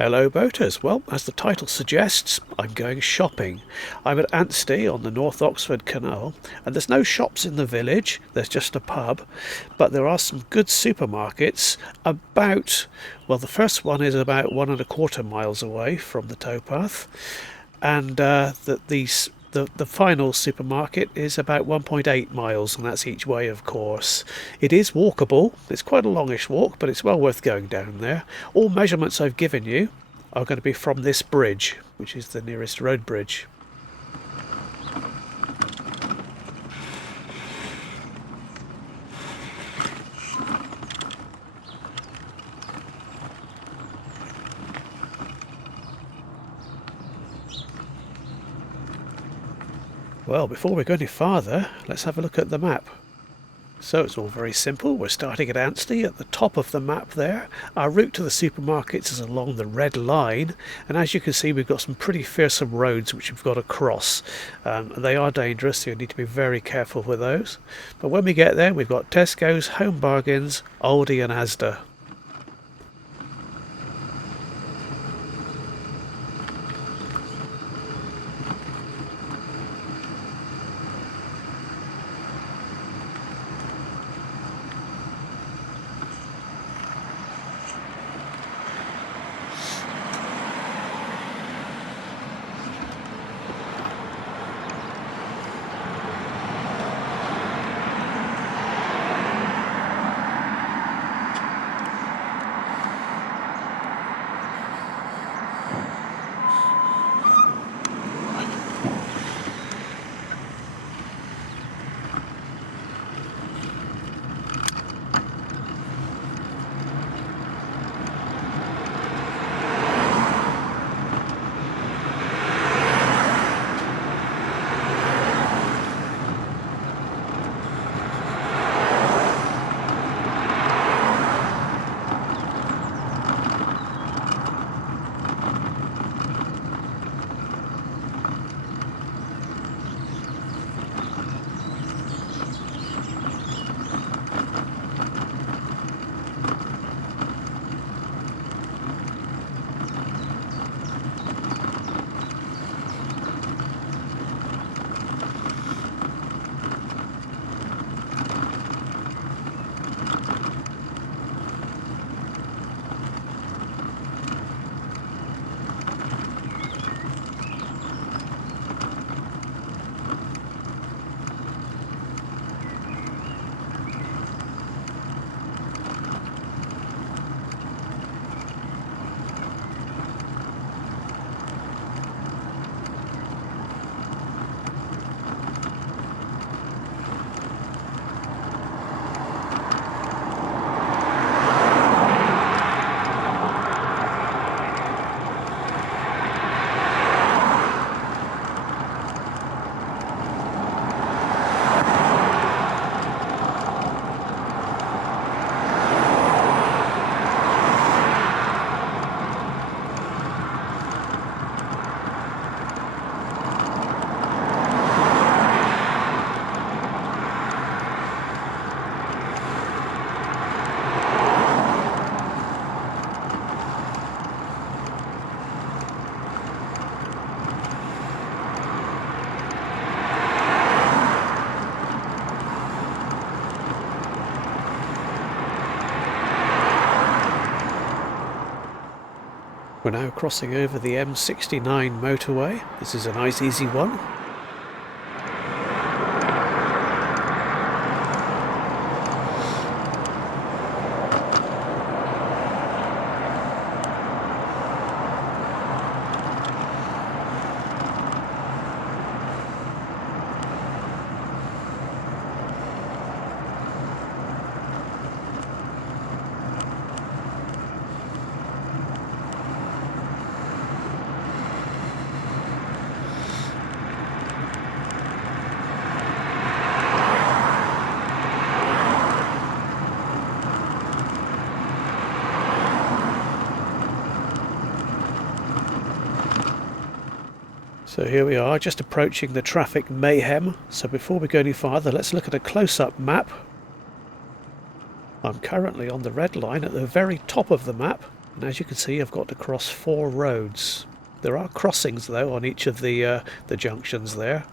Hello boaters. Well, as the title suggests, I'm going shopping. I'm at Ansty on the North Oxford Canal, and there's no shops in the village, there's just a pub, but there are some good supermarkets the first one is about 1.25 miles away from the towpath, and the final supermarket is about 1.8 miles, and that's each way, of course. It is walkable. It's quite a longish walk, but it's well worth going down there. All measurements I've given you are going to be from this bridge, which is the nearest road bridge. Well, before we go any farther, let's have a look at the map. So it's all very simple. We're starting at Ansty at the top of the map there. Our route to the supermarkets is along the red line, and as you can see, we've got some pretty fearsome roads which we've got to cross. They are dangerous, so you need to be very careful with those. But when we get there, we've got Tesco's, Home Bargains, Aldi and Asda. We're now crossing over the M69 motorway. This is a nice easy one. So here we are, just approaching the traffic mayhem. So before we go any farther, let's look at a close-up map. I'm currently on the red line at the very top of the map, And as you can see, I've got to cross 4 roads. There are crossings though on each of the junctions there.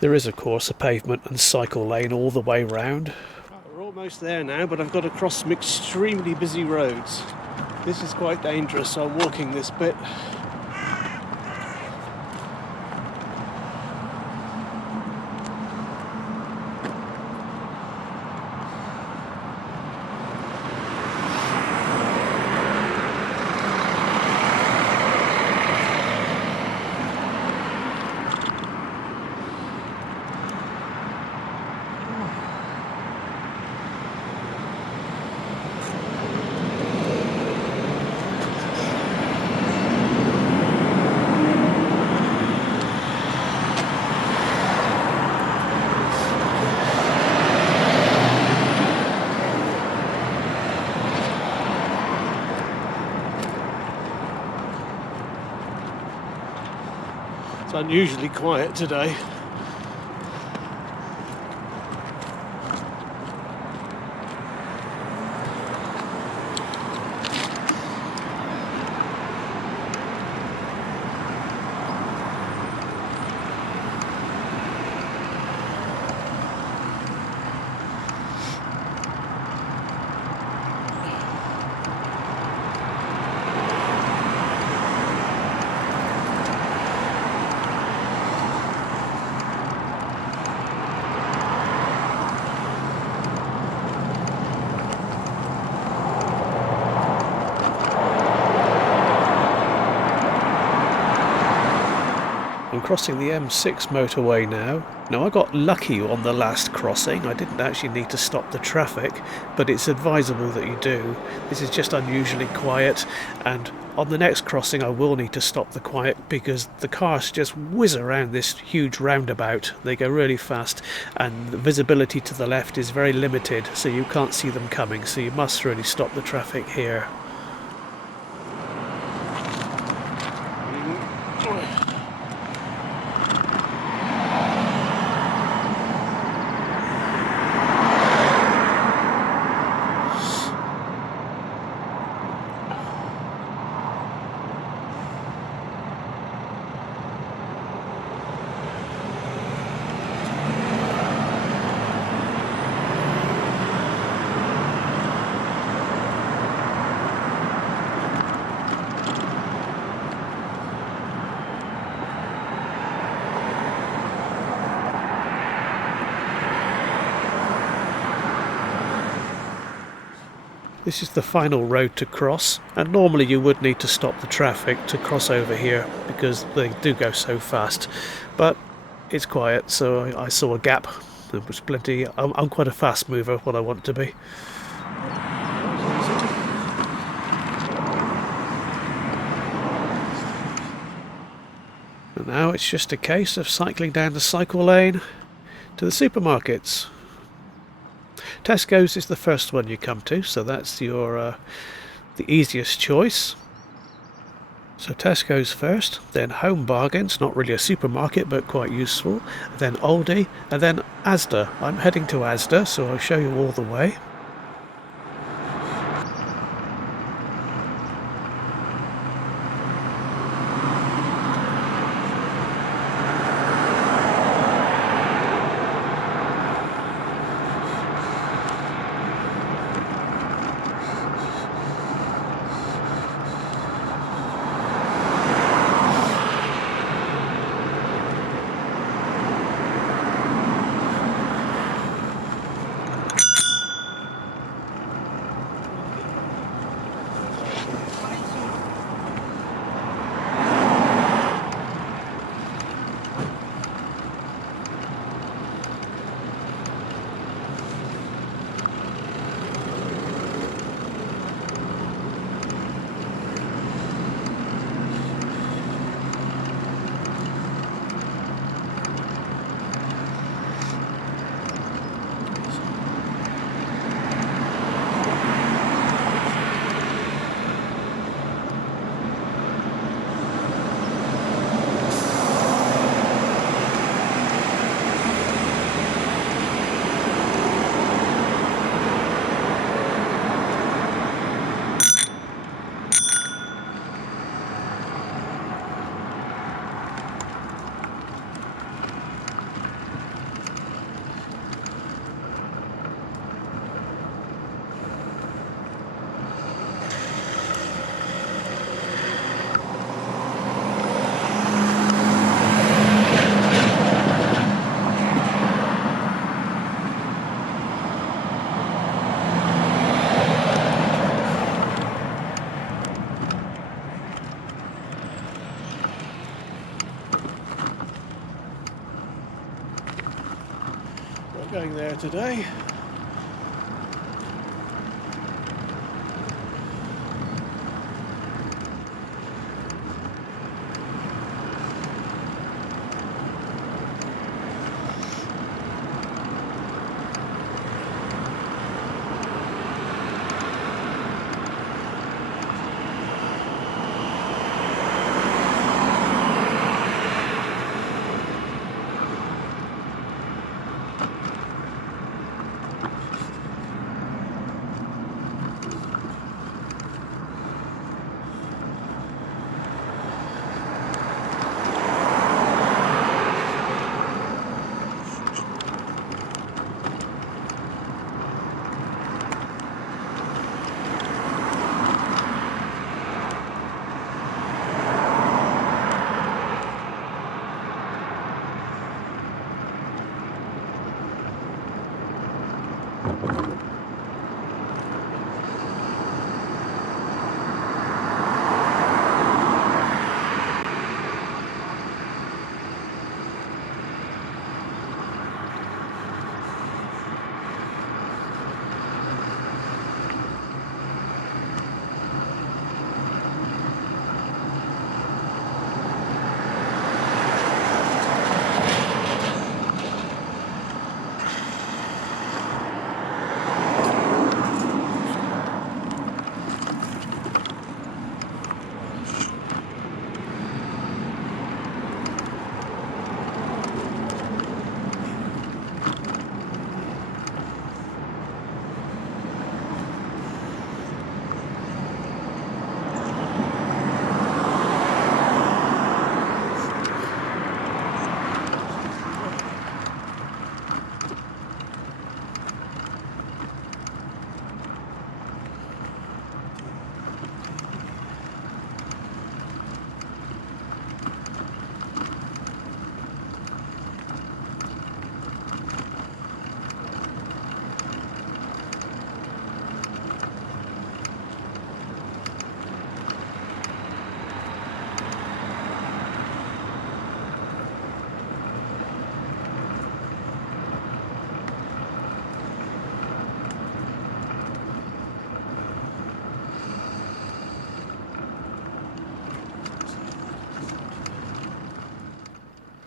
There is of course a pavement and cycle lane all the way round. We're almost there now, but I've got to cross some extremely busy roads. This is quite dangerous, so I'm walking this bit. It's unusually quiet today. I'm crossing the M6 motorway now. Now I got lucky on the last crossing. I didn't actually need to stop the traffic, but it's advisable that you do. This is just unusually quiet, and on the next crossing I will need to stop the quiet because the cars just whiz around this huge roundabout. They go really fast and the visibility to the left is very limited, so you can't see them coming, so you must really stop the traffic here. This is the final road to cross, and normally you would need to stop the traffic to cross over here because they do go so fast, but it's quiet, so I saw a gap. There was plenty. I'm quite a fast mover, what I want to be. And now it's just a case of cycling down the cycle lane to the supermarkets. Tesco's is the first one you come to, so that's your the easiest choice. So Tesco's first, then Home Bargains, not really a supermarket but quite useful, then Aldi, and then Asda. I'm heading to Asda, so I'll show you all the way. going there today.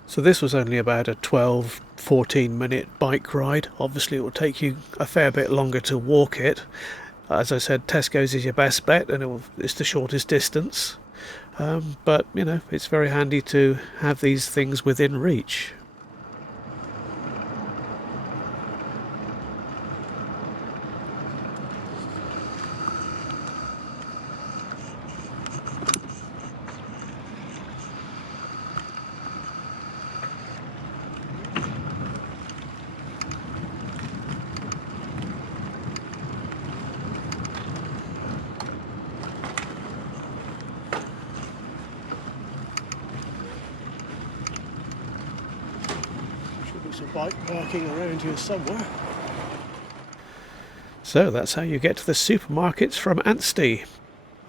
So this was only about a 12-14 minute bike ride. Obviously it will take you a fair bit longer to walk it. As I said, Tesco's is your best bet, and it's the shortest distance. But you know, it's very handy to have these things within reach. Some bike parking around here somewhere. So that's how you get to the supermarkets from Ansty.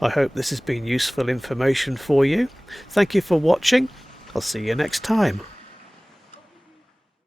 I hope this has been useful information for you. Thank you for watching. I'll see you next time.